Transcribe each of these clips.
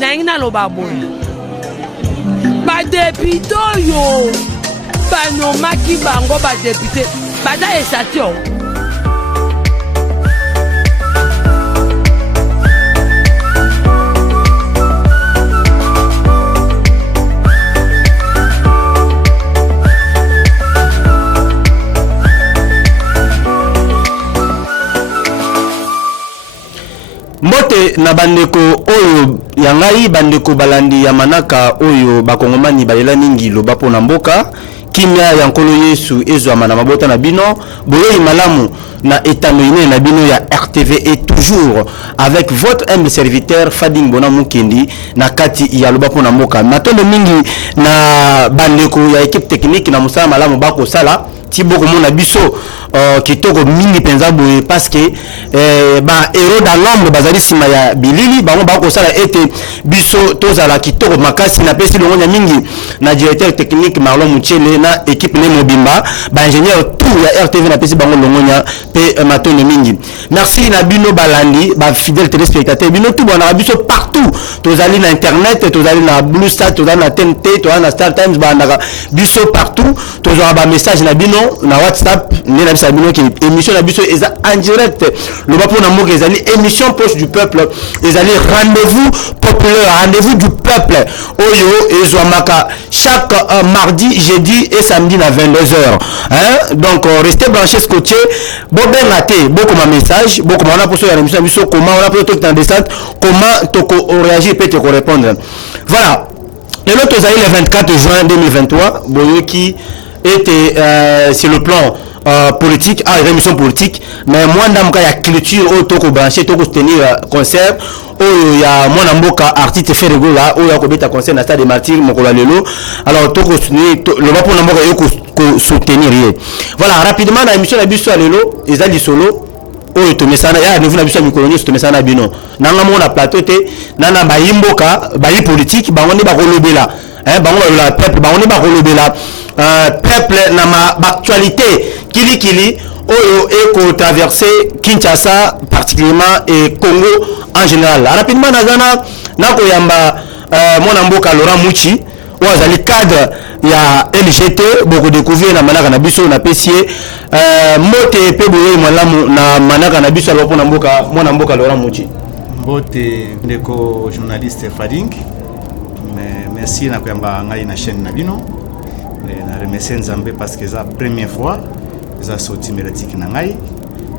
nainga loba boye badepute oyo banomaki bango badepute baza esatio Mbote na bandeko oyo yangai bandeko balandi ya manaka oyo bakongomani balela mingi loba pona mboka kimia ya nkolo Yesu ezwama na mabota na bino boye malamu na etanoine na bino ya RTV et toujours avec votre humble serviteur Fading Bona Mukendi na kati ya loba pona mboka matondo mingi na bandeko ya équipe technique na musala malamu bako sala Tiboko mona biso kitoko mingi penza boye parce que ba héros dans l'ombre bazali sima ya bilili bango bako sala ete biso tozala kitoko makasi na pesi longonya mingi na directeur technique Marlon Muchele na équipe ne mobimba ba ingénieur tout ya RTV na pesi bango longonya pe matono mingi merci na bino balandi ba fidèle téléspectateur bino tout bona biso partout tozali na internet tozali na Blue Star tozali na TNT tozali na Star Times ba na biso partout tozora ba message na bino na WhatsApp ne na sabino ki émission na biso eza en direct le ba pona moka ezali émission proche du peuple ezali rendez-vous populaire rendez-vous du peuple oyo ezwamaka chaque mardi jeudi et samedi à 22h hein donc restez branchés scotché boben raté beaucoup ma message beaucoup on a posé la émission biso comment on a posé tout en descente comment toko réagir peut te répondre voilà et l'autre ezali le 24 juin 2023 boyo qui était sur le plan politique, rémission politique, mais moi ndamka ya culture au toko branché toko tenir concert il y a mon amboka artiste ferego là il y a kobeta concert na stade des martyrs mokola lelo alors toko soutenir le va pour namboka yo soutenir voilà rapidement na émission la biso lelo ezali solo oyo to mesana ya niveau na biso mikolonie to mesana bino nanga mona plateau te nana ba yimboka ba yi politique bango ne ba kolobela hein bango la peuple bango ne ba kolobela peuple na ma actualité kili oyo eko traverser Kinshasa particulièrement et Congo en général rapidement nazana nako yamba mona mboka Laurent Muchi wazali cadre ya LGT beaucoup découvrir na manaka na biso na pesier mote pe boye malamu na manaka na biso lopo na mboka mona mboka Laurent Muchi mbote ndeko journaliste Fading merci na kuyamba ngai na chaîne na bino na remercier Nzambe parce que c'est la première fois que ça sorti médiatique na ngai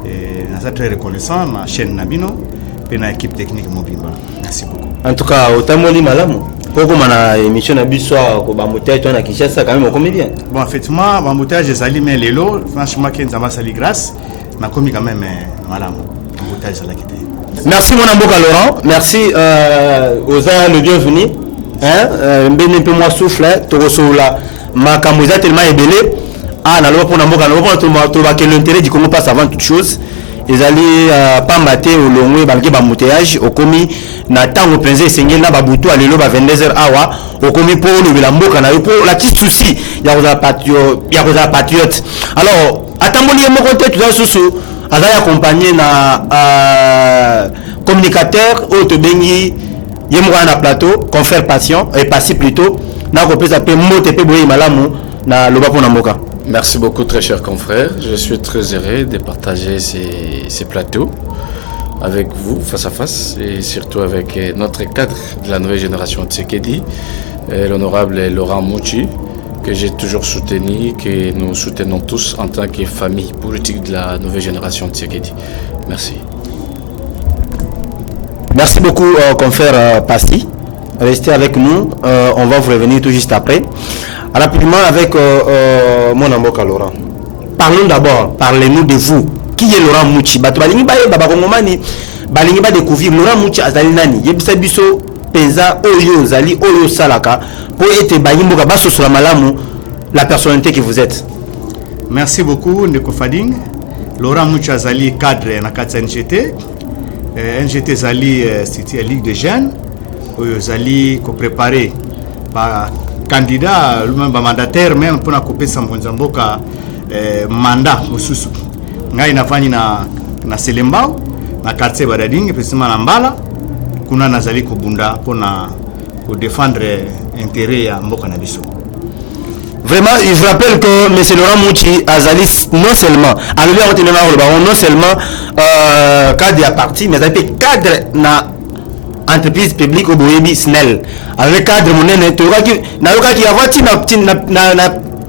et na très reconnaissant na chaîne na bino pe na équipe technique mobimba merci beaucoup en tout cas otamoli malamu koko mana émission na biso ko ba motage to na Kinshasa quand même comme bien bon effectivement ba motage ezali mais lelo franchement que Nzamba sali grâce na komi quand même malamu motage la kité merci mon amboka Laurent merci aux uns le bienvenu hein mbene peu moi souffle to resoula makambo eza tellement ebele na loba pona mboka loba to ba que l'intérêt du Congo passe avant toute chose ezali pambate olongwe balki ba mouteage okomi na tango penze sengel na babutu alelo ba 22h awa okomi po le mboka na yo po la petite souci ya koza patriote alors atamboli moko te tout susu azali accompagné na communicateur auto bengi yemwa na plateau confrère patient et passé plutôt na ko pesa pe mote pe boye malamu na loba pona mboka. Merci beaucoup très cher confrère, je suis très heureux de partager ces plateaux avec vous face à face et surtout avec notre cadre de la nouvelle génération Tshisekedi, l'honorable Laurent Muchi, que j'ai toujours soutenu, que nous soutenons tous en tant que famille politique de la nouvelle génération Tshisekedi. Merci. Merci beaucoup confrère Passy. Restez avec nous, on va vous revenir tout juste après. Rapidement avec mon amboka Laurent. Parlons d'abord, parlez-nous de vous. Qui est Laurent Muchi? Balingi ba découvrir Laurent Muchi azali nani? Yebisa biso penza oyo zali oyo salaka pour être bayimboka baso sur la malamu la personnalité que vous êtes. Merci beaucoup Ndeko Fading. Laurent Muchi azali cadre na kati NGT. NGT zali c'était Ligue des jeunes. Oyo zali ko préparer ba candidat lui-même mandataire même pour na kopesa mboka mandat mususu ngai nafanya na Selembao na quartier Badading pesima na Mbala kuna nazali kobunda mpona kodéfendre intérêt ya mboka na biso. Vraiment, il vous rappelle que M. Laurent Mouchi Azalis, non seulement, non seulement cadre à parti, mais il cadre na entreprise publique au Boyebi Snell. Avec cadre monnaie, tu vois qui a voici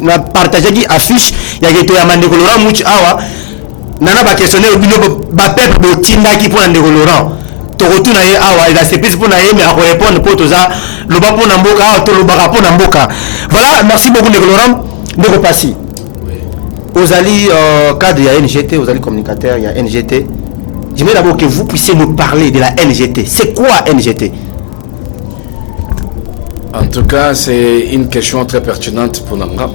na partagé qui affiche, il y a que tu as mandé Laurent Mouchi Awa, nana ba questionner au bino ba peuple botinda qui pour Ndeko Laurent. Torotuna ye awa il a ses prises pour na mais à répondre pour tout ça le ba pour Namboka to le ba pour Namboka. Voilà, merci beaucoup Ndeko Laurent de repasser. Aux alliés cadre il y a NGT, aux alliés communicateurs il y a NGT. J'aimerais d'abord que vous puissiez nous parler de la NGT. C'est quoi NGT? En tout cas, c'est une question très pertinente pour Nanga.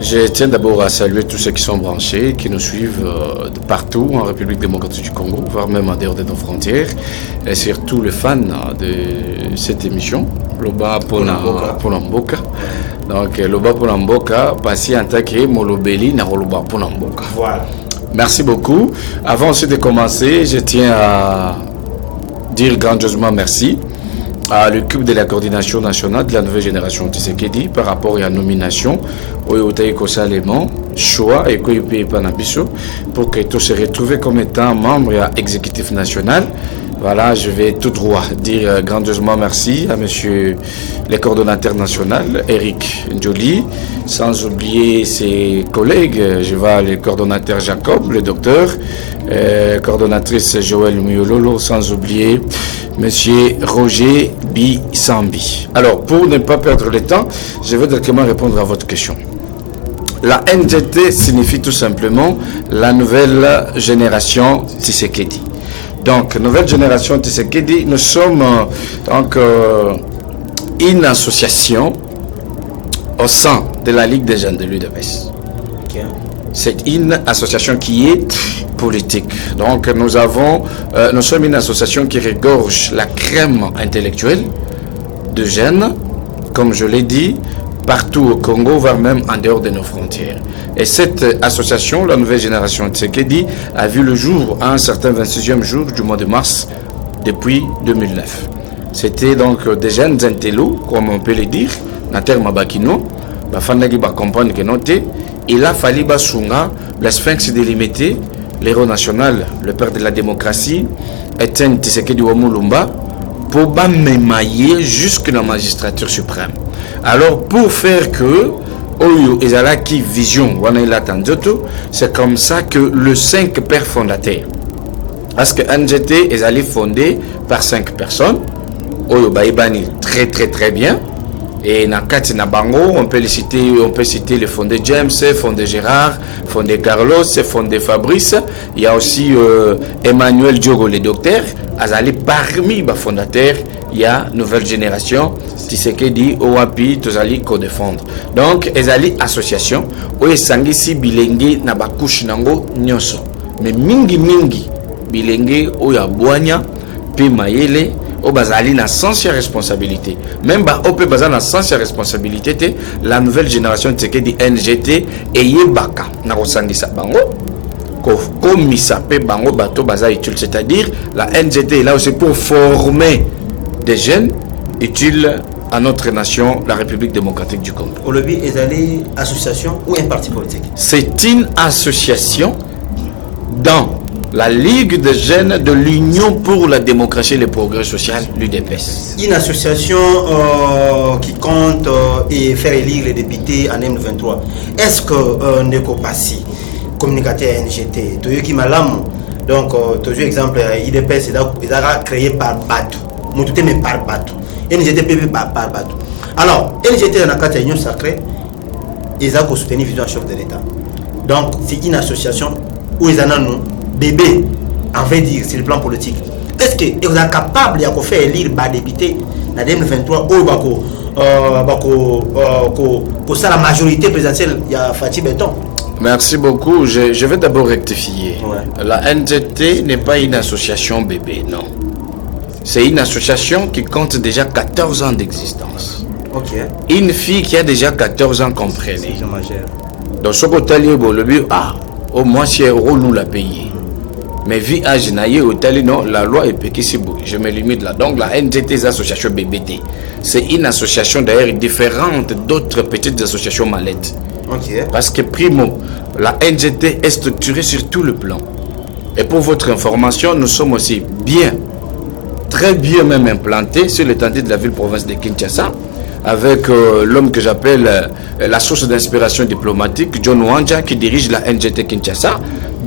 Je tiens d'abord à saluer tous ceux qui sont branchés, qui nous suivent de partout en République démocratique du Congo, voire même en dehors de nos frontières, et surtout les fans de cette émission, Loba Ponamboka. Donc, Loba Ponamboka, passé en tant que Molobeli, Naroloba Ponamboka. Voilà. Merci beaucoup. Avant aussi de commencer, je tiens à dire grandiosement merci à l'équipe de la coordination nationale de la nouvelle génération Tshisekedi par rapport à la nomination au Yotaïko Saléman, choix et Koyupi Panabiso pour que tous se retrouvent comme étant membres de l'exécutif national. Voilà, je vais tout droit dire grandiosement merci à monsieur le coordonnateur national, Eric Njoli, sans oublier ses collègues, je vois le coordonnateur Jacob, le docteur, coordonnatrice Joël Muyololo, sans oublier monsieur Roger Bisambi. Alors, pour ne pas perdre le temps, je vais directement répondre à votre question. La NGT signifie tout simplement la nouvelle génération Tshisekedi. Donc, nouvelle génération Tshisekedi, nous sommes une association au sein de la Ligue des jeunes de l'UDPS. Okay. C'est une association qui est politique. Donc, nous sommes une association qui regorge la crème intellectuelle de jeunes, comme je l'ai dit, partout au Congo, voire même en dehors de nos frontières. Et cette association, la nouvelle génération Tshisekedi, a vu le jour à un certain 26e jour du mois de mars depuis 2009. C'était donc des jeunes intellos, comme on peut le dire, na terme bakino, bafandaki ba comprendre que noté, il a fallu basunga la sphinx délimitée, l'héros national, le père de la démocratie, Etienne Tshisekedi Wamulumba, pour m'émailler jusque dans la magistrature suprême. Alors, pour faire que Oyo Ezalaki Vision, c'est comme ça que le 5 pères fondateurs, parce que NGT est allé fondé par 5 personnes, Oyo Baïbani très très très bien, et Nakati Nabango, on peut citer le fondé James, fondé Gérard, fondé Carlos, fondé Fabrice, il y a aussi Emmanuel Diogo, le docteur, Azali parmi les fondateurs, il y a nouvelle génération, Tshisekedi, Owapi, Tozali, co-défendre. Donc, Ezali association, où Sangisi Bilengi Nabakush Nango Nyoso. Mais mingi Bilengi, Oya Boanya, Pi Mayele, au Bazali na sens et responsabilité. Même au peut bazali na sens et responsabilité, la nouvelle génération Tshisekedi NGT et Yebaka, Narosangisa Bango. C'est-à-dire la NGT est là aussi pour former des jeunes utiles à notre nation, la République démocratique du Congo. Au lobby, est allé association ou un parti politique? C'est une association dans la Ligue des jeunes de l'Union pour la démocratie et le progrès social, l'UDPS. Une association qui compte et faire élire les députés en M23. Est-ce que Ndeko Passi, communicateur NGT, Toyoki Malam, donc toujours exemple, IDPS est créé par Batou. Moutouté mais par Batou. NGT PB par Batou. Alors, NGT dans la carte Union Sacrée, ils ont soutenu la vision chef de l'État. Donc, c'est une association où ils en ont bébé, en fait dire, sur le plan politique. Est-ce qu'ils sont capables de faire élire les députés dans 2023 ou ça la majorité présidentielle, il y a Fatih Béton? Merci beaucoup. Je vais d'abord rectifier. Ouais. La NGT n'est pas une association bébé, non. C'est une association qui compte déjà 14 ans d'existence. Okay. Une fille qui a déjà 14 ans, comprenez. Dans ce côté, au moins, si nous l'a payé. Mais vie âge naïe au tel non, la loi est péquissibou. Je me limite là. Donc la NGT, c'est l'association BBT. C'est une association d'ailleurs différente d'autres petites associations mallettes. Parce que primo, la NGT est structurée sur tout le plan. Et pour votre information, nous sommes aussi bien, très bien même implantés sur l'étendue de la ville-province de Kinshasa, avec l'homme que j'appelle la source d'inspiration diplomatique, John Wanja, qui dirige la NGT Kinshasa.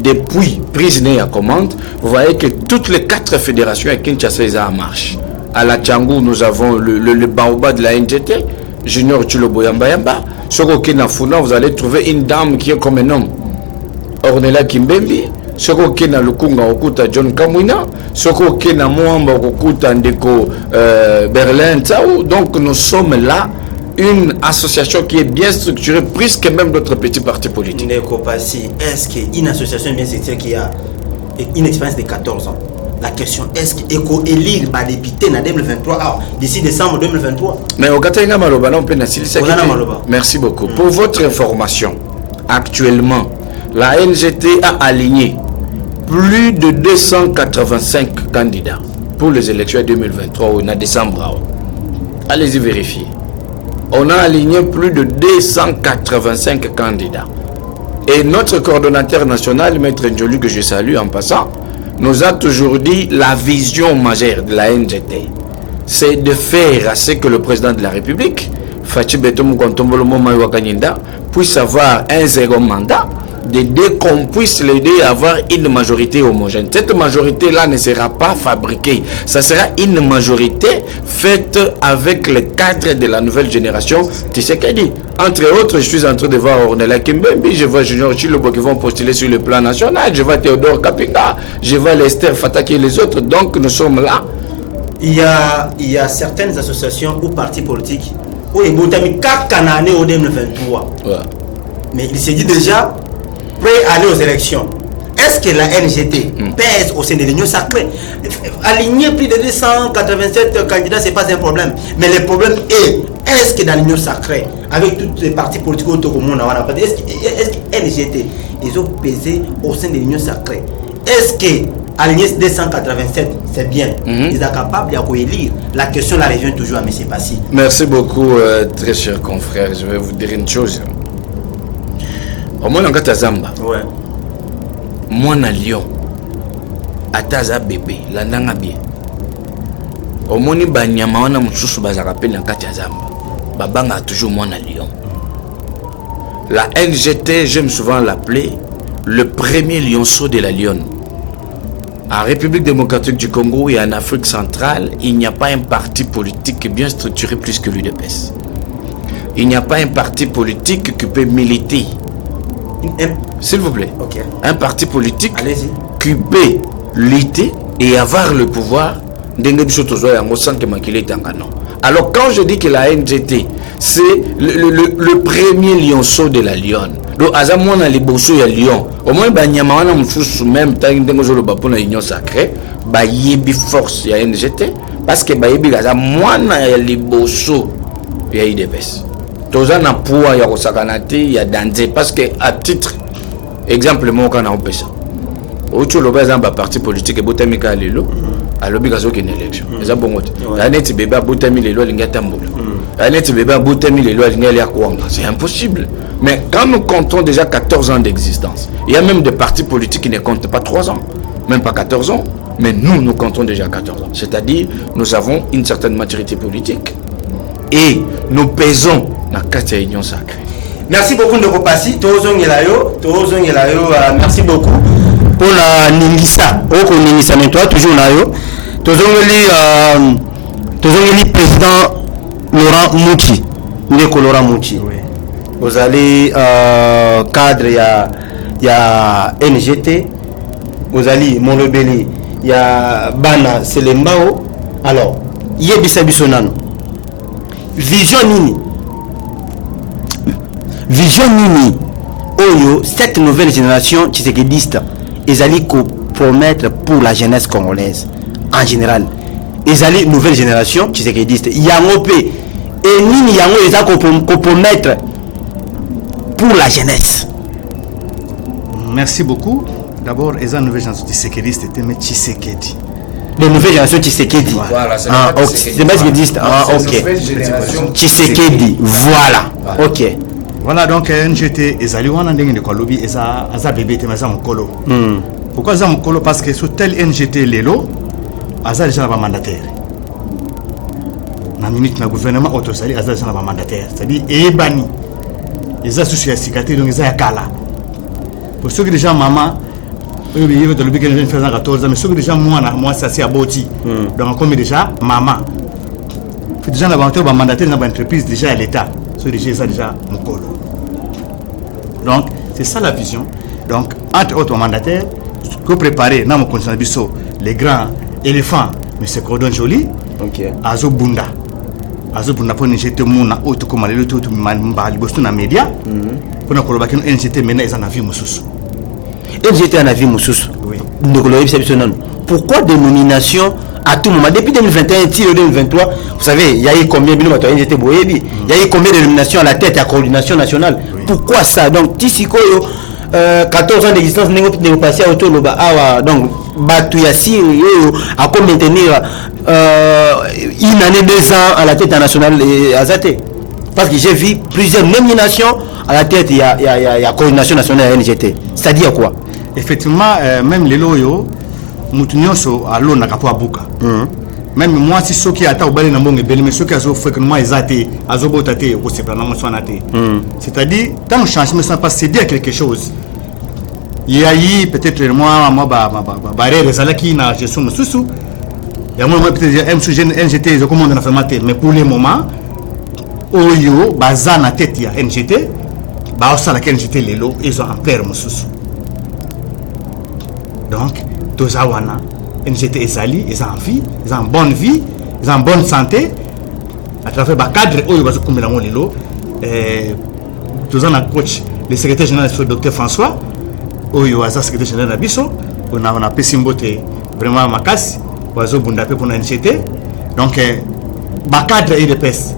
Depuis prise à commande, vous voyez que toutes les 4 fédérations à Kinshasa sont en marche. À la Tchangou, nous avons le baobab de la NGT, Junior Chiloboyamba. Sur Okina Funa, vous allez trouver une dame qui est comme un homme, Ornella Kimbembi. Sur Okina Lukunga Okuta John Kamwina. Sur Okina Mwamba Okuta Ndeko Berlin Tao. Donc nous sommes là. Une association qui est bien structurée, plus que même d'autres petits partis politiques. Est-ce qu'une association bien structurée qui a une expérience de 14 ans, la question est-ce qu'il faut élire les députés en 2023, d'ici décembre 2023? Mais au Kataïna Maloba, on peut merci beaucoup. Pour votre information, actuellement, la NGT a aligné plus de 285 candidats pour les élections 2023 au décembre. Allez-y vérifier. On a aligné plus de 285 candidats. Et notre coordonnateur national, Maître Njolu, que je salue en passant, nous a toujours dit la vision majeure de la NGT. C'est de faire à ce que le président de la République, Fachi Betom Kwantombolo Momaïwa Kanyinda, puisse avoir un zéro mandat, de qu'on puisse l'aider à avoir une majorité homogène. Cette majorité-là ne sera pas fabriquée. Ça sera une majorité faite avec le cadre de la nouvelle génération. Tu sais qu'elle dit. Entre autres, je suis en train de voir Ornella Kimbembi, je vois Junior Chilobo qui vont postuler sur le plan national, je vois Théodore Kapinga, je vois Lester Fataki et les autres. Donc nous sommes là. Il y a certaines associations ou partis politiques où il y a 4 années au 2023. Ouais. Mais il s'est dit déjà prêt à aller aux élections. Est-ce que la NGT pèse au sein de l'Union sacrée? Aligner plus de 287 candidats, ce n'est pas un problème. Mais le problème est-ce que dans l'Union sacrée, avec toutes les partis politiques autour du monde, est-ce que NGT, ils ont pesé au sein de l'Union sacrée? Est-ce que aligner 287, c'est bien? Ils sont capables d'élire? La question la revient toujours à M. Passy. Merci beaucoup, très cher confrère. Je vais vous dire une chose. Au moins, on a Zamba. Ouais. Moi, na Lyon. Ataza bébé. Landanga bien. Au moins, Banyama, on a mon chouchou bazarape dans Zamba. Babanga a toujours moi na Lyon. La NGT, j'aime souvent l'appeler le premier lionceau de la Lyon. En République démocratique du Congo et en Afrique centrale, il n'y a pas un parti politique bien structuré plus que l'UDPS. Il n'y a pas un parti politique qui peut militer. S'il vous plaît, okay. Un parti politique qui peut lutter et avoir le pouvoir. Alors quand je dis que la NGT c'est le premier lionceau de la Lyon, donc Azamon a les bossos à Lyon, au moins Banyamana Moussous même temps pour la Union sacrée, Bayebi force ya NGT parce que Bayebi Azamon a les bossos ya IDPS. Toza na poa ya kosakanate ya danze parce que à titre exemple mon kana opesa ocho lo bazamba parti politique e botami ka lelo alobi kazo ke élection eza bongote la neti beba botami lelo linga tambola la neti beba botami lelo linga ya kwanga, c'est impossible. Mais quand nous comptons déjà 14 ans d'existence, il y a même des partis politiques qui ne comptent pas 3 ans, même pas 14 ans, mais nous comptons déjà 14 ans, c'est-à-dire nous avons une certaine maturité politique et nous pesons dans la Union sacrée. Merci beaucoup de Kopassi. Merci beaucoup. Pour la Ningisa, Ningisa, mais toi toujours là, le président Laurent Mouchi, Neko Laurent Mouchi. Vous allez cadre, il y a NGT, vous allez Monobeli, il y a Bana Selembao. Alors, il y a Bissabisonano. Vision Nini, Oyo, cette nouvelle génération tchisekédiste, ils allaient promettre pour la jeunesse congolaise en général. Ils allaient nouvelle génération tchisekédiste. Yangope et Nini Yango, ils allaient promettre pour la jeunesse. Merci beaucoup. D'abord, les nouvelles générations Tshisekedi, c'était mais Tshisekedi. Les nouvelles générations Tshisekedi. Voilà, c'est pas ce qui existe. Ah, ok. Tshisekedi, voilà. Ok. Voilà, donc NGT, Ezali wana ndenge de Kolobi, Eza bébé, Temaza Mokolo. Pourquoi Eza Mokolo? Parce que sur tel NGT Lelo, Eza déjà pas mandataire. Na minute na gouvernement autosali, Eza déjà pas mandataire. C'est-à-dire, Ebani. Eza sous cicatrice, donc Eza Kala. Pour ceux qui déjà maman, il y a des gens qui font 14 ans, mais ceux qui déjà moi ça c'est abouti. Donc comme déjà maman. Fait déjà l'aventure va mandataire dans l'entreprise déjà à l'État. C'est déjà mon colo. Donc c'est ça la vision. Donc entre autres mandataires, que préparer dans mon conscience les grands éléphants, mais c'est Cordon Joli. Ok. Azo Bunda pour nous jeter mon autre comme les autres mamba libosto na média. Pour nous collaborer avec NGT maintenant ils en avis mususu. NGT en avis mususu. Oui. Pourquoi des nominations à tout moment depuis 2021 et 2023? Vous savez, il y a eu combien de NGT Boyebi? Il y a eu combien de nominations à la tête et à la coordination nationale? Oui. Pourquoi ça? Donc Tissikoyo 14 ans d'existence n'est pas passé à autour de donc Batouyassi a comme maintenir une année 2 ans à la tête nationale et Azate. Parce que j'ai vu plusieurs nominations à la tête, il y a coordination nationale à NGT. C'est-à-dire quoi? Effectivement, même les loyaux, Moutounioso à l'eau n'a pas bouca. Même moi, si ceux qui attendent au balai n'a pas mais ceux qui ont fait que moi, ils athées, ils ont voté, ou c'est pas c'est-à-dire, tant que changement sans pas céder à quelque chose. Il y a eu peut-être moi, barrière les alaki na gestion de sous. Il y a moi peut-être NGT, ils ont commandé la fermeté, mais pour le moment, Oyo, Bazan à tête, il y a NGT, Baosa la NGT, les lots, ils ont un père sous. Donc, Tozawana, NGT Ezali, ils ont vie, ils ont bonne vie, ils ont bonne santé. À travers le cadre, Oyo va se combiner dans les lots. Tozana coach, le secrétaire général, le docteur François. Oyo aza secrétaire général Nabiso, on a Pessimbote vraiment Makasi, Oazo Bundape pour NGT. Donc, ba cadre et de PES.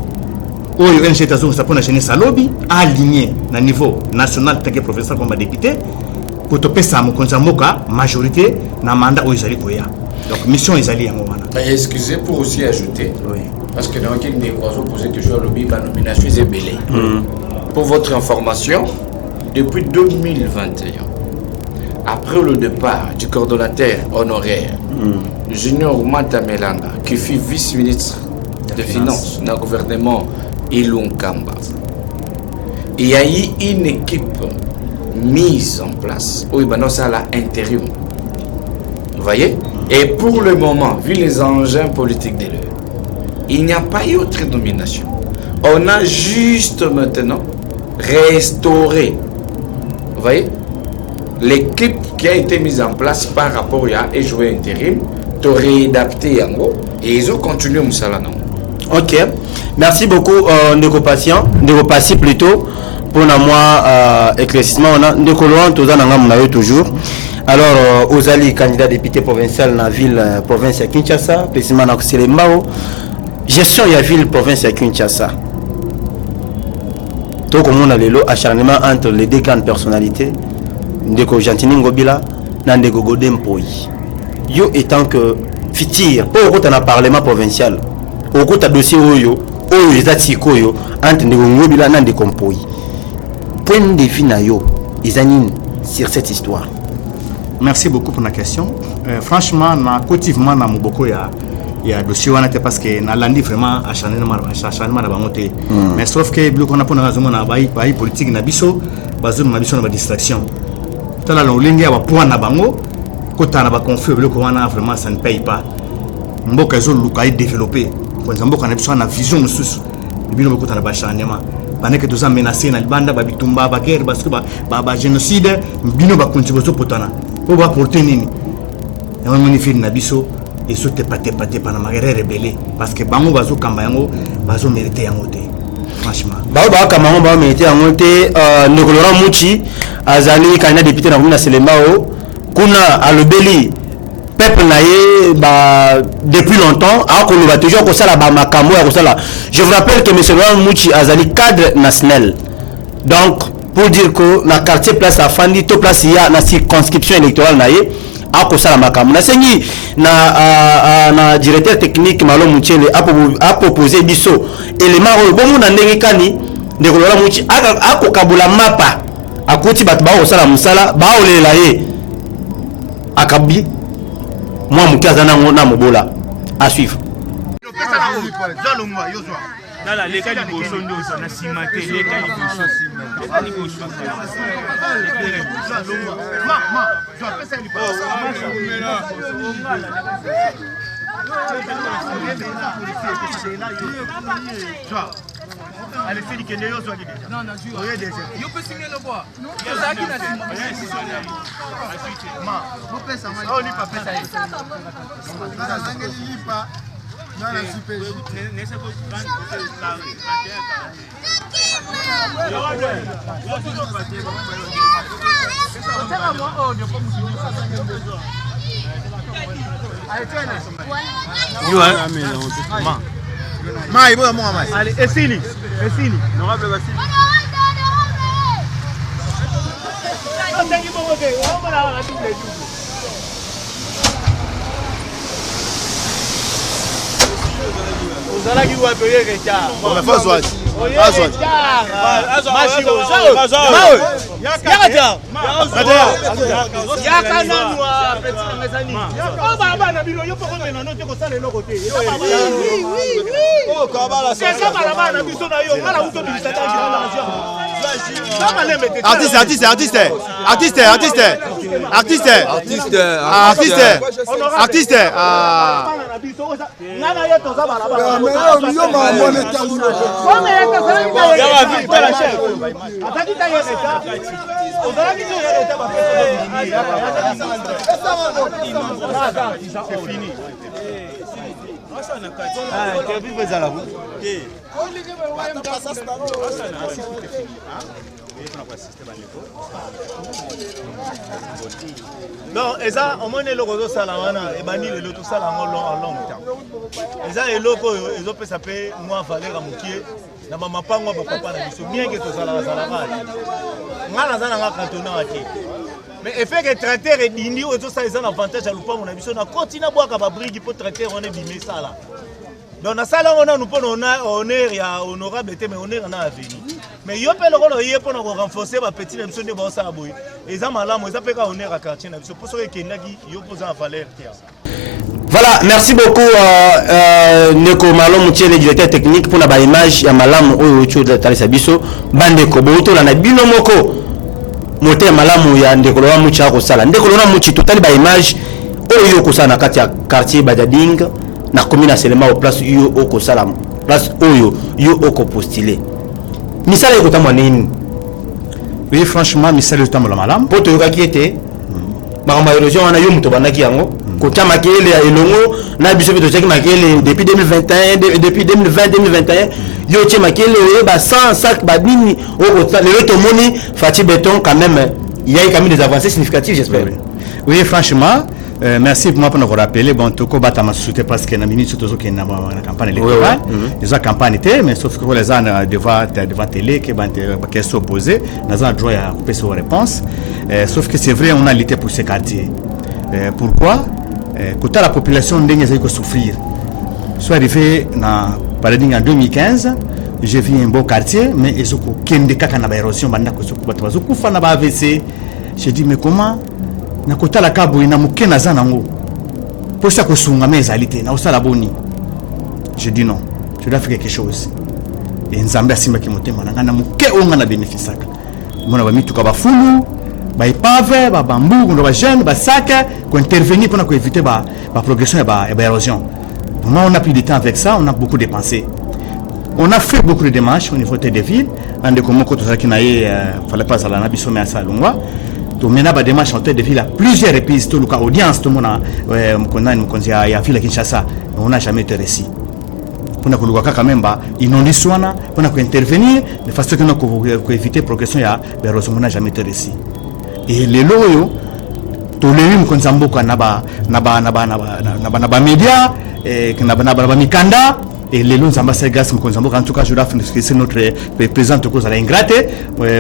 Oyo NGT Azo ça pour la jeunesse à lobby, aligné à niveau national tant que professeur comme député, pour te PES à Mokonzamoka, majorité, na mandat Oyo Zali Koya. Donc, mission Ezali à Mowana. Excusez pour aussi ajouter, parce que dans le des oiseaux posés toujours à lobby, ma nomination est belée. Pour votre information, depuis 2021, après le départ du coordonnateur honoraire Junior Mata Melanga, qui fut vice-ministre des Finances dans le gouvernement Ilung Kamba, il y a eu une équipe mise en place où il y a l'intérim. Vous voyez? Et pour le moment, vu les engins politiques de l'heure, il n'y a pas eu autre nomination. On a juste maintenant restauré. Vous voyez? L'équipe qui a été mise en place par rapport à jouer intérim, de réadapter en gros, et ils ont continué au Moussalana. Ok, merci beaucoup Ndeko Patient, Ndeko Passi plutôt, pour moi éclaircissement, on a Ndeko Loan, tous en toujours. Alors, Ozali, candidat député provincial dans la ville province de Kinshasa, précisément dans Selembao, gestion de la ville province de Kinshasa. Tout comme on a le acharnement entre les deux grandes personnalités. Ndeko Jantini Ngobila na Ndeko Godem Poi. Yo étant que fitir au côté na parlement provincial au côté dossier oyo ezatiko yo entre Ndeko Ngobila na Ndeko Poi. Point de vue na yo ezanine sur cette histoire. Merci beaucoup pour la question. Franchement, na cotivement na moboko ya dossier wana parce que na landi vraiment acharnement na bangote. Mais sauf que bloc on a pour na raison na bayi politique na biso bazo na biso na distraction. Tala l'olenge ya point na bango kota na ba conflit bloc wana vraiment ça ne paye pas. Mboka zo luka yi développer. Kwa mboka na biso na vision mususu. Bino bokota na ba acharnement. Baneke toza menacé na libanda ba bitumba ba guerre parce que ba génocide bino ba contribution potana. Pour va porter nini. Et on manifeste na biso et sauter paté par la marée rebelle parce que bango bazo kamba yango bazo mériter yango te franchement ba kamba yango ba mériter yango te Ndeko Laurent Muchi azali candidat député na Nguna Selembao kuna alobeli peuple na ye ba depuis longtemps a ko va toujours ko sala ba makambo ya ko sala. Je vous rappelle que monsieur Laurent Muchi azali cadre national, donc pour dire que na quartier place afandi to place ya na circonscription électorale na ye akosala makambo nasengi na directeur technique Malo Muchele a proposé biso élément oyo bomona ndenge kani ndeko Lola Muchi akokabula mapa akuti bato bakosala musala baolela ye akabi mwa moke aza nango na mobola à suivre. Nala leka liboso ndoso na sima te leka liboso allez c'est que Léo soit déjà non non joue yo peut signer le bois yo ça qui na sima ma vous peut ça ma on n'y pas peut ça non, la super. Allez, Essili. Ozala ki wa payer retard. Mais faut soit. Non, eza au moins le rozo salamana et bani le tout ça en long temps. Eza eloko ezo pesa pe moi valeur à mukie na mama pango ba papa na biso bien que to sala ngala zana nga kantona ati. Mais effet que traiteur et dindi ozo ça ils ont avantage à lupa na biso na continue boire ka ba brigi pour traiter on est bimé ça là. Donc na sala on a nous pour honneur ya honorable mais honneur na avenir. Mais yo pe lokolo yé pour nous renforcer ba petit na biso ne ba ça boy. Eza malamu eza pe ka honneur à quartier na biso pour so ke ndaki yo poser en valeur tia. Voilà, merci beaucoup Neko Malo Muchele directeur technique pour la image ya malamu oyo ocho de Talisa biso bande ko boto na bino moko mote malamu ya Ndeko Lola Muchi ko sala Ndeko Lola Muchi totali ba image oyo ko sana kati ya quartier Badading na commune seulement au place yo ko sala place oyo yo ko postuler misala ko tamwa nini. Oui, franchement misala ko tamwa malamu poto yo ka kiete ma érosion wana yo muto banaki yango Kota makele ya elongo na biso beto cheki makele depuis 2021 depuis 2020 2021 yo che makele oye ba 100 sac ba bini o le to moni Fati Béton quand même il y a eu quand même des avancées significatives j'espère. Oui franchement merci pour moi pour nous rappeler bon toko bata ma société parce que na minute surtout que na campagne électorale les campagne était mais sauf que les gens devant télé que ba question posée dans un droit à couper ses réponses sauf que c'est vrai on a lutté pour ces quartiers pourquoi quand la population ndenge ziko souffrir soit arrivé na Badading en 2015 j'ai vu un beau quartier mais ezoko kende kaka na ba érosion banda ko soko bato bazoko fa na ba AVC j'ai dit mais comment na kota la kabo ina mukena zanango pour ça ko sunga mezalité na osala boni j'ai dit non je dois faire quelque chose et nzambe asimba ki motema na ngana muke onga na bénéficiaka mona ba mituka ba fulu ba ipave ba bambou ndo ba jeune ba sac ko intervenir pour éviter ba progression et ba érosion. Moi on a pris du temps avec ça, on a beaucoup dépensé. On a fait beaucoup de démarches au niveau des villes, en de comment quand ça qui naïe fallait pas ça la biso mais à ça longwa. To mena ba démarche en tête de ville à plusieurs reprises tout le cas audience tout le monde mkonza ya ville Kinshasa, on n'a jamais été réussi. Pour nous quand même ba inondiswana pour nous intervenir de façon que nous éviter progression ya érosion on n'a jamais été réussi. Et les loyaux tous les mêmes konzamboka na ba média et na ba mikanda et les longs ambassadeurs grâce Mkonzambo en tout cas je dois c'est notre président de cause à l'ingrate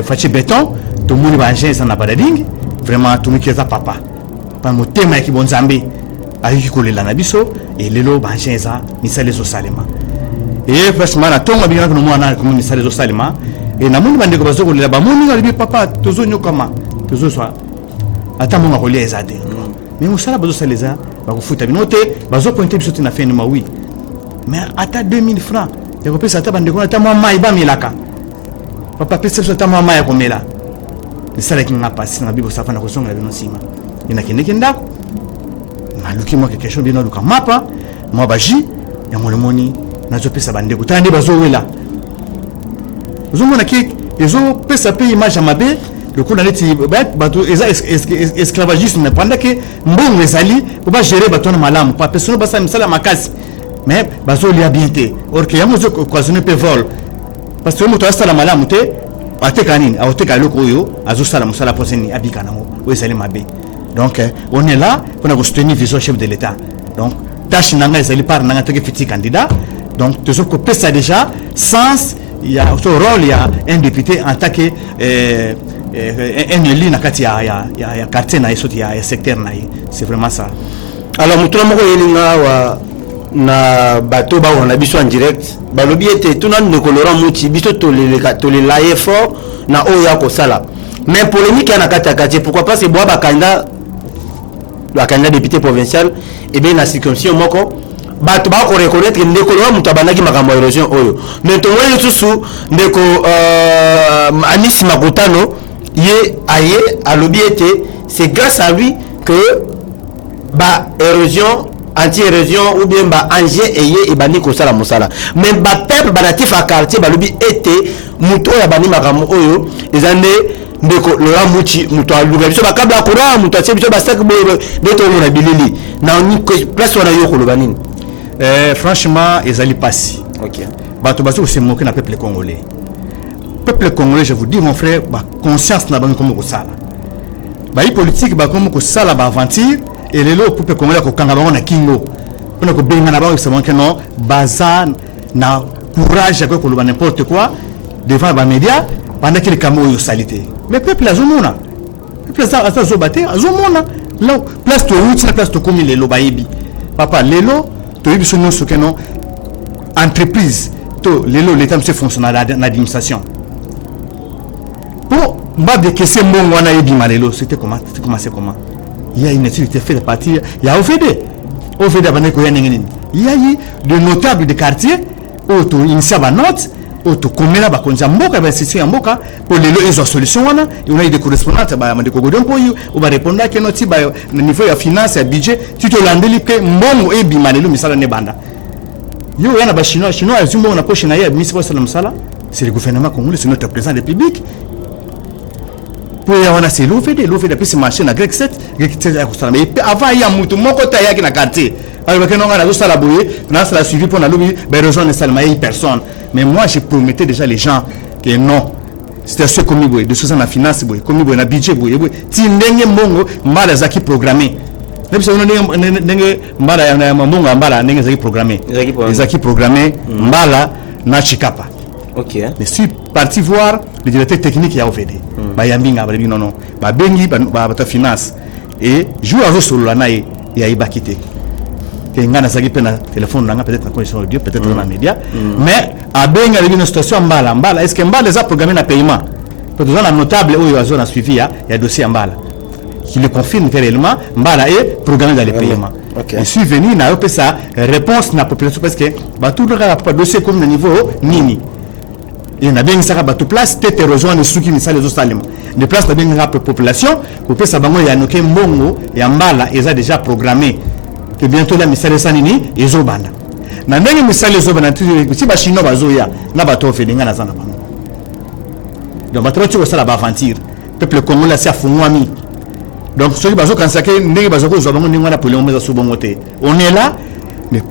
Fachi Béton tout le monde va enchaîner ça n'a pas de dingue vraiment tout le monde qui est papa pas mon thème qui bon Zambé avec qui la nabiso et les lots va enchaîner ça misale so salema et franchement la tombe bien que nous on comme misale so salema et na monde bande ko bazo ko la ba moni ngalibi papa tozo nyokama tozo soit ata mo ngoli ezade mais musala bazo saleza ba ko futa binote bazo pointer biso tina fin ma oui mais ata 2000 francs ya ko pesa ata bande ko ata mo mai ba milaka papa pesa so ata mo mai ko mela misala ki ngapa sina bibo safa na ko songa bino sima ina kende kenda maluki mo quelque chose bino luka mapa mo baji ya mo le moni na zo pesa bande ko tande bazo wela zo mona ki ezo pesa pe image amabe le coup d'année bateau esclavagisme pendant que mbongo ezali pour pas gérer bateau na malamu pas personne basa misala makasi mais bazo li habité or que yamozo occasionner pe vol parce que moto asala malamu te ateka nini ateka loko yo azo sala musala poseni abika nango o ezali mabe donc on est là pour nous soutenir vision chef de l'état donc tâche nanga ezali par nanga te petit candidat donc toujours que pesa déjà sens il y a son rôle il y a un député en tant que un élu na kati ya quartier na isoti ya secteur na c'est vraiment ça alors mutuna moko yelinga wa na bato ba on a biso en direct ba lobi ete tuna ndeko Laurent Muti biso to le laye fort na oya ko sala mais polémique na kati ya quartier pourquoi pas c'est bois ba candidat député provincial et bien la circonscription moko bato ba ko reconnaître que ndeko Laurent Muti abanaki makambo érosion oyo mais to moyo susu ndeko Anis Makutano ye aye à l'obéité c'est grâce à lui que ba érosion anti-érosion ou bien ba angé et bani ko sala musala mais ba peuple ba natif à quartier ba lobi été muto ya bani makambo oyo ezande ndeko Laurent Muti muto aluga biso ba kabla kura muto atie biso ba sac boyo beto mo na bilili na ni place wana yo ko loba nini franchement ezali passi OK bato baso se moquer na peuple congolais. Peuple congolais, je vous dis mon frère, bah conscience n'a pas comme ça là. Bah politique bah comme ça là bah aventure et les lots peuple congolais ko kanga ba na kingo. On a ko benga na ba c'est bon que non bazan na courage ko lo n'importe quoi devant ba média pendant que les camo yo salité. Mais peuple la zomona. Peuple ça zo baté zomona. Là place to route na place to comme les lo bayibi. Papa les lo to yibi so non so que non entreprise to les lo l'état monsieur fonctionnaire l'administration. Pour moi de que c'est mon wana ebi malelo c'était comment il y a une étude qui fait partie il y a OVD abane ko yanengeni il y a eu de notables de quartier auto initiaba note auto komela ba konja mboka ba sisi ya mboka pour lelo izo solution wana il y a des correspondants ba mandeko godon po yu ba répondre que noti ba niveau ya finance ya budget tu te landeli que mbongo ebi malelo misala ne banda yo yana ba chinois azumbo na poche na ya ministre sallam sala c'est le gouvernement congolais c'est notre président de la République. Pour y avoir c'est l'OVD puis c'est marché na grec 7 à Costa mais avant il y a mutu moko ta yaki na quartier alors que non on a juste la bouée on a suivi pour la lobby ben rejoindre seulement une personne mais moi je promettais déjà les gens que non c'était ce comme boy de choses en finance boy comme boy na budget boy ti ndenge mbongo mbala zaki programmé même si on ndenge mbala ya mbongo mbala ndenge zaki programmé mbala na chikapa. OK. Mais si parti voir le directeur technique ya OVD. Ba yambinga ba non. Ba bengi ba finance et joue à solo la nae ya ibakite. Que ngana saki pena téléphone nanga peut-être en connexion audio peut-être dans les médias mais a benga une situation mbala est-ce que mbala za programmé na paiement peut être un notable où il a suivi ya dossier mbala qui le confirme réellement mbala est programmé dans les paiements. OK. Et suis venu na opé sa réponse na population parce que ba tout le dossier comme le niveau nini. Il y a bien ça bateau place tête rejoindre ceux qui ne savent les autres aliments de place de bien la population pour que ça bango ya noké mbongo ya mbala ils déjà programmé que bientôt la misale sanini ezobanda na ndenge misale ezobanda si ba chinois bazoya na bato felinga na zana bango donc bato tu ça la aventure peuple congolais c'est afungwami donc ceux qui bazo kansake ndenge bazo ko zo bango ndenge na polio meza subongote on est là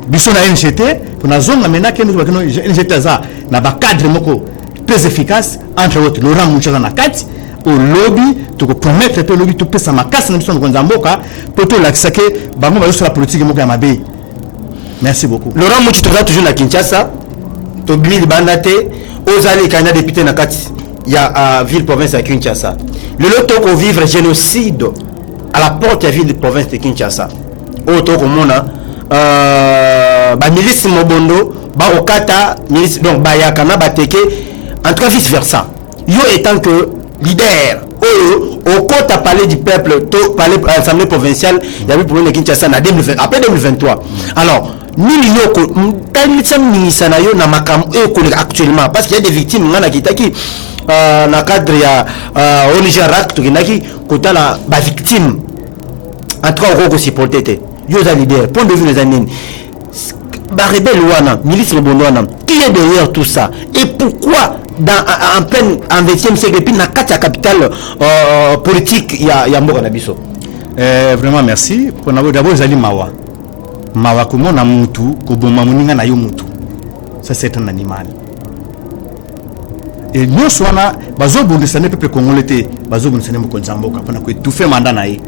biso na NGT pour na zone maintenant que nous NGT za na ba cadre moko très efficace entre autres Laurent Muti na kati au lobby to promettre to lobby to pesa makasi na biso na konzamboka poto la kisake bango ba sur la politique moko ya mabe Merci beaucoup. Laurent Mouchi toza toujours na Kinshasa. Tobimi libanda te ozali candidat député na kati ya ville province ya Kinshasa. Le lot ko vivre génocide à la porte de la ville de province de Kinshasa. Auto komona ba milice mobondo ba okata milice donc ba yakana bateke en tout cas vice versa. Yo étant que leader au compte à parler du peuple to parler à l'Assemblée provinciale il y avait pour le Kinshasa en 2020 après 2023. Alors nini yoko mtanisa minisana yo na makam actuellement parce qu'il y a des victimes ngana kitaki na cadre ya ONG RAC to kinaki kotala ba victime en tout cas ko supporter te yo za leader point de vue les années ba rebelle wana milice rebondwana qui est derrière tout ça et pourquoi en plein en 20e siècle et puis na kati capitale politique ya mboka na biso. Vraiment merci pour d'abord zali mawa komona mutu koboma muninga na yo mutu, ça c'est un animal. Et nous swana bazo bundisane peuple congolais te bazo bundisane mokonzi mboka pona ko tout fait mandat na ye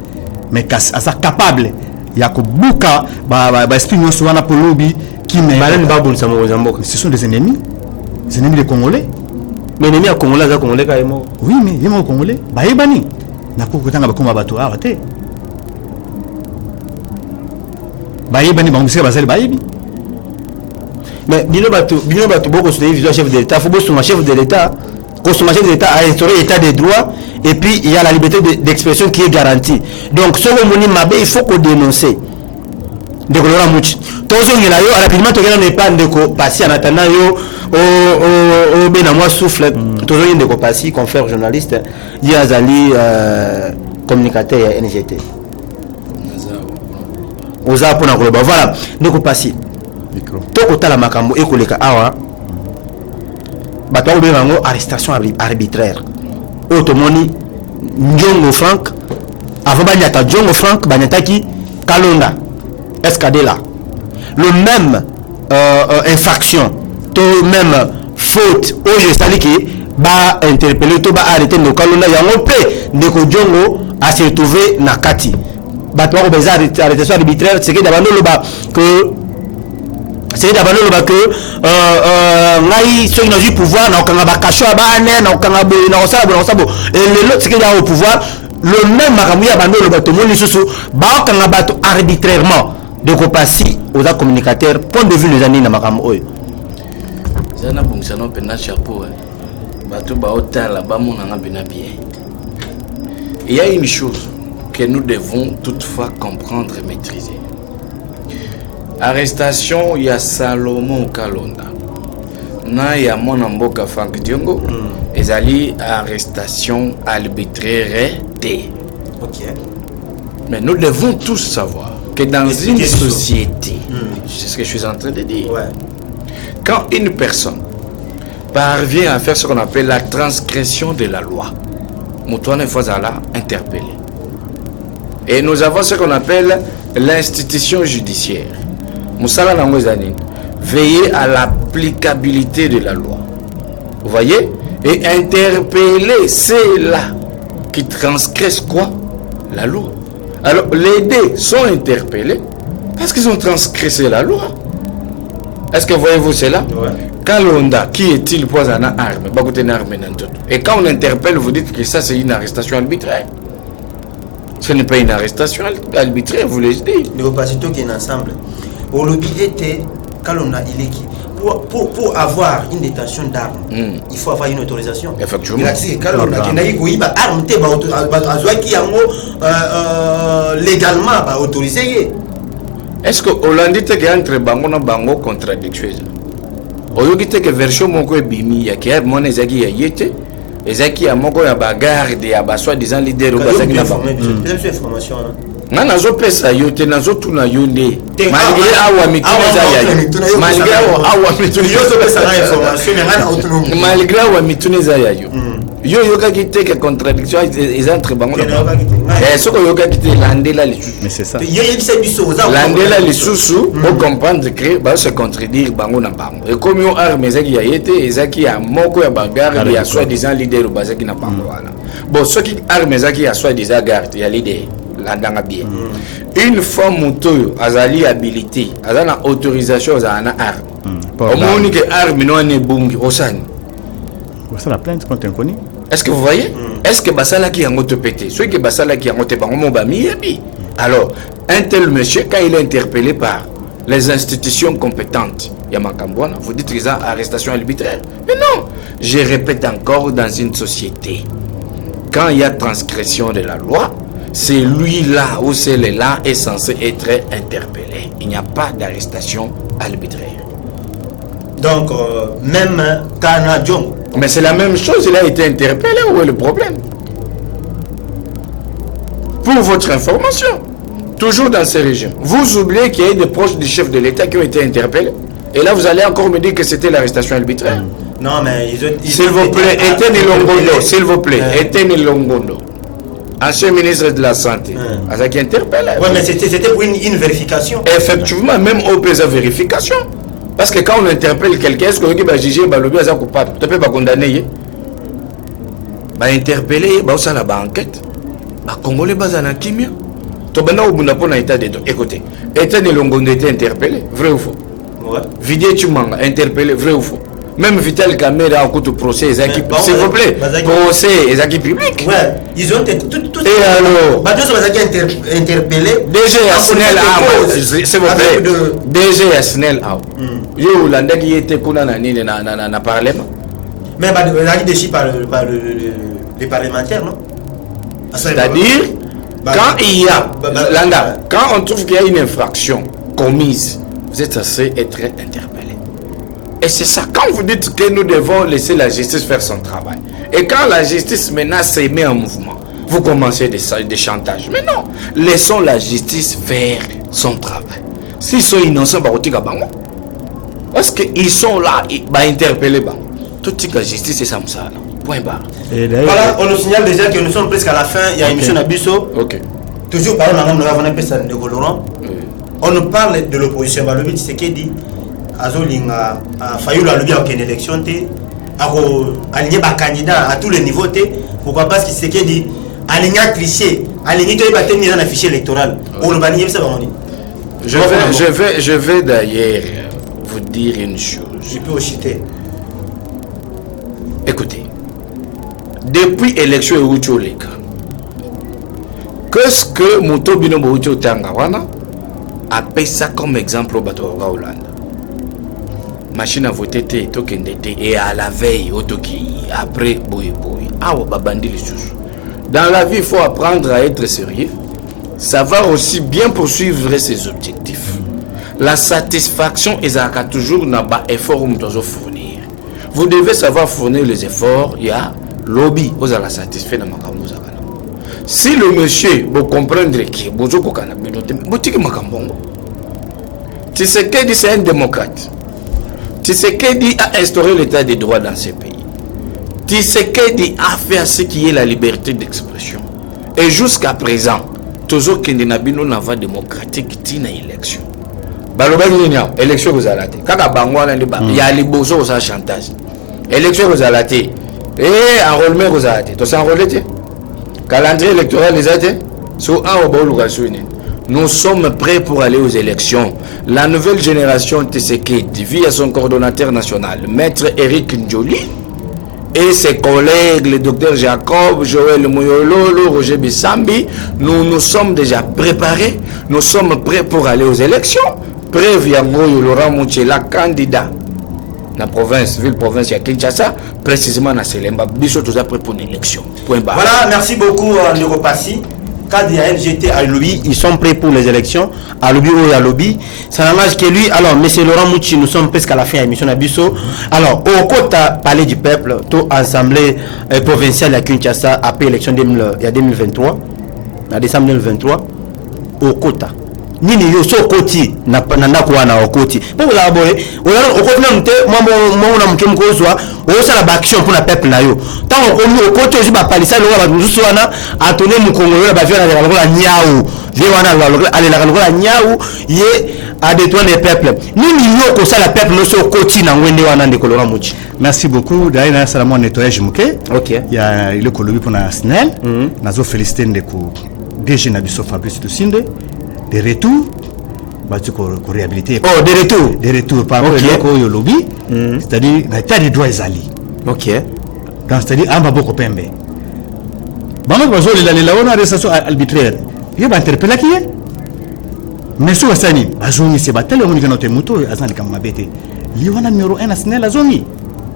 mais asa capable ya ko buka ba esprit nous swana polobi qui ne balani ba bundisa mokonzi mboka, ce sont des ennemis des Congolais. Mais ennemis à Congolais za Congolais ka yemo. Oui mais yemo Congolais ba yebani na ko kotanga ba komba bato awa te. Baïbani bangusika bazali baïbi. Mais bino batu beaucoup sur les chef de l'État, faut bosser chef de l'État, consommer chef de l'État a instauré l'état des droits et puis il y a la liberté d'expression qui est garantie. Donc ce que moni mabe il faut qu'on dénonce. De Laurent Mouchi. Tozo ngela yo rapidement tokena ne pas ndeko passer en attendant yo au bena moi souffle. Tozo ndeko passer confrère journaliste, il azali communicateur ya NGT. Oza pona koloba voilà ndeko passer micro toko tala makambo ekoleka awa bato ba bango arrestation arbitraire otomoni Ndiongo Frank avant banyata Ndiongo Frank banyataki Kalonda Escadela le même infraction to même faute au je sali ki ba interpeller to ba arrêter no Kalonda yango pe ndeko Ndiongo a se retrouver na kati bato ba beza arrestation arbitraire c'est que d'abord le bas que c'est d'abord le bas que ngai ceux qui ont du pouvoir na okanga ba kasho ba ne na okanga bo na osabo et le c'est que là au pouvoir le même makamu ya bando le bato moni susu ba okanga bato arbitrairement de kopasi aux communicateurs point de vue les années na makamu oyo zana bongisano pena chapeau bato ba otala ba monanga bena bien. Il y a une chose que nous devons toutefois comprendre et maîtriser. Arrestation, il y a Salomon Kalonda. Il y a mon amboka Frank Ndiongo. Et ali arrestation arbitraire. Ok. Mais nous devons tous savoir que dans une société, c'est ce que je suis en train de dire, ouais. Quand une personne parvient à faire ce qu'on appelle la transgression de la loi, Moutouane Fazala interpellé. Et nous avons ce qu'on appelle l'institution judiciaire. Moussala Nangozanine, veiller à l'applicabilité de la loi. Vous voyez? Et interpeller ceux-là qui transgressent quoi? La loi. Alors les deux sont interpellés parce qu'ils ont transgressé la loi. Est-ce que voyez-vous cela? Ouais. Kalonda, qui est-il pour une arme? Et quand on interpelle, vous dites que ça c'est une arrestation arbitraire. Ce n'est pas une arrestation arbitraire, vous le dites. Les opacitaux qui sont ensemble. Au lobby était, Kalonda, il est qui? Pour avoir une détention d'armes, il faut avoir une autorisation. Effectivement. Kalonda, qui n'a pas arme, légalement autorisé. Est-ce que Hollande dit qu'il y a entre Bango et Bango contradiction? Au lieu que version moko bimi ya kia mon ezaki ya yete ezaki ya moko ya bagarre de ya baswa disant leader bazaki na bango information na nazo pesa yote nazo tuna yonde malgré awa mituna ya yo malgré awa mituna yo pesa information ngana autonomie malgré awa mituna ya yo yo yoka kite que contradiction les entre bango et ce que yoka kite landela les mais c'est ça landela les sous pour comprendre que ba se contredire bango na bango et comme yo arme ezaki ya yete ezaki ya moko ya bagarre ya soi disant leader bazaki na bango voilà bon ce qui arme ezaki ya soi disant garde ya leader landanga bien. Une fois moto azali habilité, azana autorisation azana arme. Au moins que arme non ne bungi osani. Ça la plainte contre inconnu. Est-ce que vous voyez? Est-ce que basala qui a moto pété? Ceux qui basala qui a moto par mon bami yabi. Alors, un tel monsieur quand il est interpellé par les institutions compétentes, Yamakambouana, vous dites qu'ils ont arrestation arbitraire. Mais non, je répète encore, dans une société, quand il y a transgression de la loi, c'est lui-là ou celle-là est censé être interpellé. Il n'y a pas d'arrestation arbitraire. Donc, même Canadion. Mais c'est la même chose, il a été interpellé. Où est le problème? Pour votre information, toujours dans ces régions, vous oubliez qu'il y a des proches du chef de l'État qui ont été interpellés. Et là, vous allez encore me dire que c'était l'arrestation arbitraire. Non, mais s'il vous plaît, Etienne Longondo, s'il vous plaît, Etienne Longondo, ancien ministre de la Santé, à ça qui interpelle. Oui, mais c'était pour une vérification. Effectivement, même au pays de vérification. Parce que quand on interpelle quelqu'un, est-ce qu'on va juger le bien coupable? Tu ne peux pas condamner. Bah interpeller, bah ça la enquête. Bah Congolais bas en kimia. Tu vas au Bunda pour état de droit. Écoutez, Etienne Longondo était interpellé, vrai ou faux? Ouais. Vidé Tumanga interpellé, vrai ou faux? Même Vital Kamera a coûté procès, s'il vous plaît, procès, les équipes publiques. Ouais, ils ont été tout. Et alors, interpellé. DG Asnel Aou, s'il vous plaît. DG Asnel Aou. Yo, l'anda qui était kuna na parlement. Mais il a été déçu par les parlementaires, non? C'est-à-dire, quand il y a, l'anda, quand on trouve qu'il y a une infraction commise, vous êtes censé être interpellé. Et c'est ça, quand vous dites que nous devons laisser la justice faire son travail, et quand la justice maintenant se met en mouvement, vous commencez des chantages. Mais non, laissons la justice faire son travail. S'ils sont innocents, parce qu'ils sont là, ils vont interpeller. Toute la justice, c'est ça, point barre. Voilà, on nous signale déjà que nous sommes presque à la fin. Il y a une émission à Bisso. Toujours par exemple, nous avons un peu ça de Laurent. On nous parle de l'opposition. Le but, c'est qu'il dit Azolinga a failli la lobby à une élection, aligner des candidats à tous les niveaux. Pourquoi? Parce que c'est qu'il dit aligner tricher, aligner tout les mis dans un fichier électoral. Je vais d'ailleurs vous dire une chose. Je peux aussi citer. Écoutez, depuis l'élection de Ucholeka, qu'est-ce que Moto Binombo Tangawana a payé ça comme exemple au bateau de Hollande? Machine à voter et à la veille après dans la vie il faut apprendre à être sérieux, savoir aussi bien poursuivre ses objectifs. La satisfaction est toujours n'a pas effort fournir. Vous devez savoir fournir les efforts. Il y a lobby aux la satisfait dans ma. Si le monsieur vous comprendre qui tu sais que c'est un démocrate. Tshisekedi a instauré l'état des droits dans ce pays. Tshisekedi a fait ce qui est la liberté d'expression. Et jusqu'à présent, toujours qu'il n'y a pas de démocratique qui n'a élection. Élection vous allez. Quand il y a les beaux aux chantage. Élection vous allez. Et enrôlement vous allez. Tu s'enrôler. Calendrier électoral les allez. Sur un au nous sommes prêts pour aller aux élections. La nouvelle génération Tshisekedi, via son coordonnateur national, Maître Eric Ndjoli, et ses collègues, le docteur Jacob, Joël Moyololo, Roger Bissambi, nous sommes déjà préparés. Nous sommes prêts pour aller aux élections. Preuve Yangoyo Laurent Mouchela, candidat dans la province, ville-province, il y a Kinshasa, précisément dans Selemba. Nous sommes tous prêts pour une élection. Point barre. Voilà, merci beaucoup, Neuropassi. Quand il y a LGT à lobby, ils sont prêts pour les élections. À lobby ou à lobby. Ça n'engage que lui. Alors, M. Laurent Mouchi, nous sommes presque à la fin de l'émission Abisso. Alors, au côté Palais du Peuple, toute assemblée provinciale à Kinshasa, après l'élection il y a 2023, en décembre 2023, au côté. Nini yo so koti na kwa na okoti pour élaborer on continue monter moi na mkem ko zwa o sala ba action pour la peuple na yo tant on komi okoti ozi ba palisa lo ba mususu wana atone mu Congo ba viana la lokola nyau vie wana la lokola nyau ye a détourner les peuples nini yo ko sala peuple no so koti na ngwende wana ndeko Laurent Mouchi. Merci beaucoup. D'ailleurs na sala mo nettoyage muke. OK. Il y a le Colombie pour na SNEL. Nazo féliciter ndeko DG Nabiso Fabrice Tusinde, des retours, qu'on réhabilité. Oh, des retours. Des retours par rapport au lobby, c'est-à-dire, l'état des droits Ezali. Ok. Donc, c'est-à-dire, on va beaucoup pembe. Bon, il a une arrestation arbitraire. Il va interpeller qui est. Mais si vous avez dit, c'est pas tel, on a notre moto, il y a un numéro 1 national, la zone.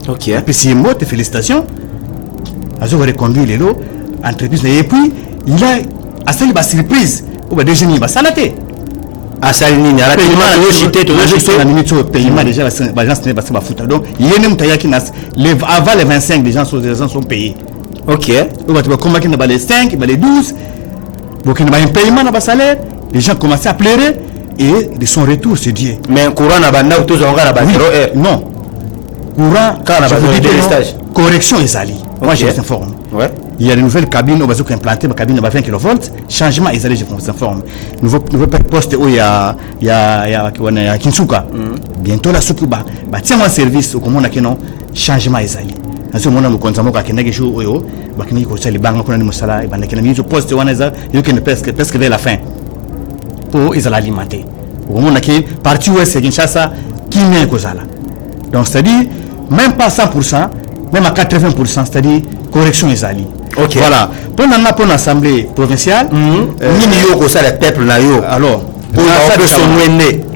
Ok. Et puis, c'est une mot, félicitations. Il va reconduire les lots, entreprise. Et puis, il a assez de surprise. Il va déjà il va s'arrêter. À Saline, à la paiement, la chité, tout le monde. La minute au paiement, déjà, les gens ne pas se foutre. Donc, il y a même qui avant les 25, les gens sont payés. Ok. On va combattre les 5, les 12. Donc, il y a un paiement dans le salaire. Les gens commencent à pleurer et de son retour, c'est Dieu. Mais un courant n'a pas de tous en gars là-bas. Non. Courant, quand on a besoin de stage. Correction Ezali. Moi, je vous informe. Ouais. Il y a une nouvelle cabine, on va implanter, ma cabine va 20 kV. Changement Ezali, je vous informe. Nouveau poste où il y a Kinsuka. Bientôt, la Sukuba. Tiens, un service au commande qui non. Changement Ezali. En ce moment, nous comptons qu'il y a des choses où il y a des banques qui ont des moussala, il y a des postes où il y a presque vers la fin. Pour les alimenter. Au moment où parti où c'est Kinshasa, qui n'est que ça là. Donc, c'est-à-dire, même pas 100%, même à 80%, c'est-à-dire correction des alliés. Ok. Voilà. Pour l'Assemblée provinciale, alors,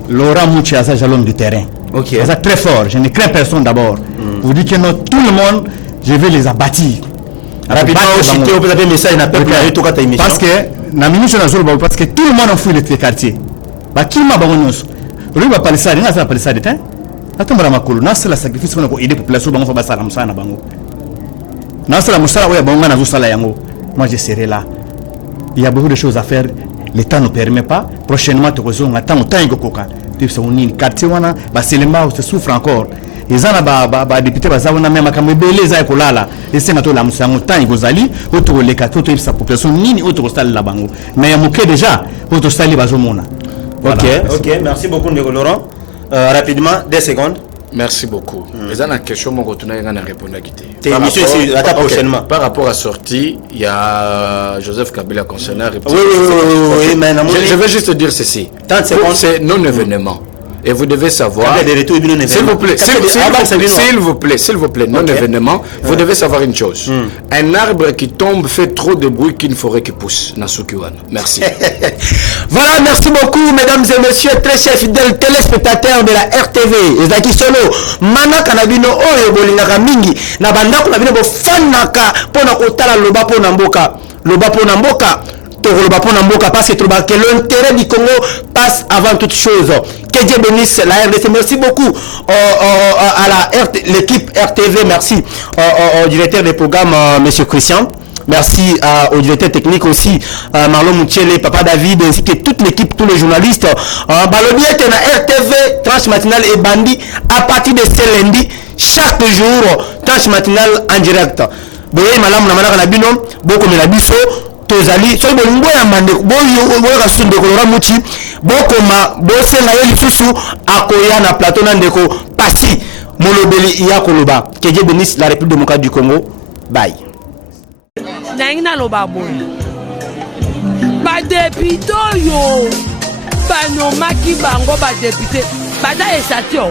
Laurent Mouchiasa, l'homme du terrain. Ok. C'est très fort. Je ne crains personne d'abord. Vous dites que non, tout le monde, je vais les abattre. Rapidement, on peut appeler message n'a pas tout à émission. Parce que, parce que tout le monde a fouillé les quartiers. Qui m'a bangonos? Lui va parler ça, il n'a pas parlé ça de temps. Attends, on a fait le sacrifice pour aider la population. Moi, je serai là. Il y a beaucoup de choses à faire. L'État ne permet pas. Prochainement, tu vas attendre autant de coca. Tu sais, on est quartier, c'est le mal, se souffre encore. Les gens qui députés, ils même à Kamébélé, ils ont là. Les sénateurs, ils ont temps, ils allient, autour les quartiers, autour de sa population, ni autour de la banque. Mais il y a moqué déjà, autour de ça, ils ont Ok, merci beaucoup, Laurent. Rapidement, 2 secondes. Merci beaucoup. Les gens en question, mon retour, ils ont répondu à quitter. Prochainement. Par rapport à sortie, il y a Joseph Kabila concernant. Oui, mais je vais juste dire ceci. C'est non-événement. Et vous devez savoir, s'il vous plaît, non-événement, vous devez savoir une chose. Un arbre qui tombe fait trop de bruit qu'une forêt qui pousse. Nasukiwan. Merci. Voilà, merci beaucoup, mesdames et messieurs, très chers fidèles téléspectateurs de la RTV. Ezaki solo, manaka na bino oyo bolingaka mingi, na bandako na bino bofanaka pona kotala loba pona mboka. Loba pona mboka. Parce que l'intérêt du Congo passe avant toute chose. Que Dieu bénisse la RDC. Merci beaucoup à l'équipe RTV. Merci au directeur des programmes, M. Christian. Merci au directeur technique aussi, Marlon Moutiele, Papa David, ainsi que toute l'équipe, tous les journalistes. Balobi est na RTV, tranche matinale et bandi à partir de ce lundi, chaque jour, tranche matinale en direct. Boye malam na manaka na bino, boko me la biso. Tozali so bolingo ya mande boyo ka sunde ko Laurent Muchi bokoma bosenga ye lisusu akoya na plateau na ndeko pasi molobeli ya koloba. Que Dieu bénisse la République démocratique du Congo. Bye. Naina loba boy. Ba député yo. Ba no maki bango ba député. Ba da esatio.